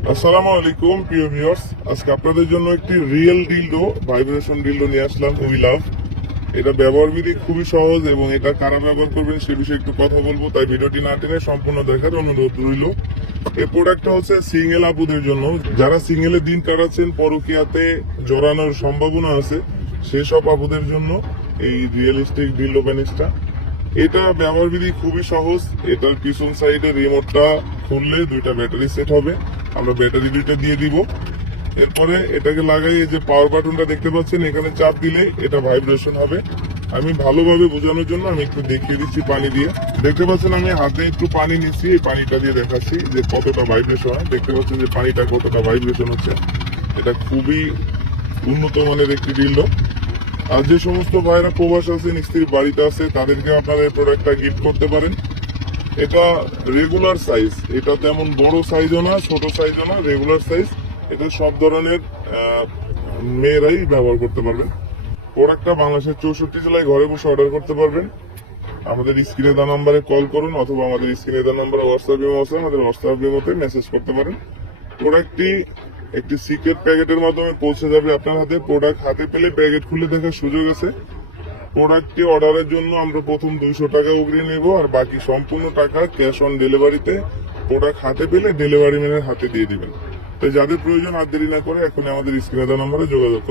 আসসালামু আলাইকুম প্রিয় ভিউয়ার্স, আজকে আপনাদের জন্য একটি রিয়েল ডিলডো ভাইব্রেশন ডিলডো নিয়ে আসলাম। উই লাভ এটা ব্যবহার বিধি খুবই সহজ এবং এটা কারা ব্যবহার করবেন সে বিষয়ে একটু কথা বলবো, তাই ভিডিওটি না টেনে সম্পূর্ণ দেখার অনুরোধ রইল। এই প্রোডাক্টটা হচ্ছে সিঙ্গেল আপুদের জন্য, যারা সিঙ্গেলে দিন কাটাচ্ছেন, পরকীয়াতে জড়ানোর সম্ভাবনা আছে, সেসব আপুদের জন্য এই রিয়েলিস্টিক ডিলডো প্যানিসটা। এটা ব্যবহার বিধি খুবই সহজ। এটার পিছন সাইডে রিমোটটা খুললে দুইটা ব্যাটারি সেট হবে, আমরা ব্যাটারি দুইটা দিয়ে দিব। এরপরে এটাকে লাগাই, এই যে পাওয়ার বাটনটা দেখতে পাচ্ছেন, এখানে চাপ দিলে এটা ভাইব্রেশন হবে। আমি ভালোভাবে বোঝানোর জন্য আমি একটু দেখিয়ে দিচ্ছি পানি দিয়ে। দেখতে পাচ্ছেন আমি হাতে একটু পানি নিচ্ছি, এই পানিটা দিয়ে দেখাচ্ছি যে কতটা ভাইব্রেশন হয়। দেখতে পাচ্ছেন যে পানিটা কতটা ভাইব্রেশন হচ্ছে। এটা খুবই উন্নত মানের একটি ডিলডো। আর যে সমস্ত ভাইরা প্রবাস আছেন, স্ত্রীর বাড়িতে আছে, তাদেরকে আপনারা এই প্রোডাক্টটা গিফট করতে পারেন। এটা রেগুলার সাইজ, এটা তেমন বড় সাইজও না, ছোট সাইজও না, রেগুলার সাইজ। এটা সব ধরনের মেয়েরাই ব্যবহার করতে পারবেন। প্রোডাক্টটা বাংলাদেশের 64 জেলায় ঘরে বসে অর্ডার করতে পারবেন। আমাদের স্ক্রিনে দেওয়া নাম্বারে কল করুন অথবা আমাদের স্ক্রিনে দেওয়া নাম্বারে হোয়াটসঅ্যাপ ইমো আছে, আমাদের হোয়াটসঅ্যাপ ইমোতে মেসেজ করতে পারেন। প্রোডাক্টটি একটি সিক্রেট প্যাকেটের মাধ্যমে পৌঁছে যাবে আপনার হাতে। প্রোডাক্ট হাতে পেলে প্যাকেট খুলে দেখার সুযোগ আছে। প্রোডাক্টটি অর্ডারের জন্য আমরা প্রথম 200 টাকা অগ্রিম নেব, আর বাকি সম্পূর্ণ টাকা ক্যাশ অন ডেলিভারিতে প্রোডাক্ট হাতে পেলে ডেলিভারি ম্যানের হাতে দিয়ে দিবেন। তাই যাদের প্রয়োজন আর দেরি না করে এখনই আমাদের স্ক্রিনে দেওয়া নম্বরে যোগাযোগ করুন।